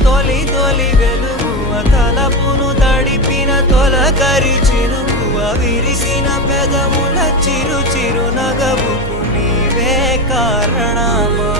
తొలి తొలి వెలుగువ తలపును తడిపిన తొలకరి చినుకువ విరిసిన పెదముల చిరు చిరు నగవుకు నీవే కారణమా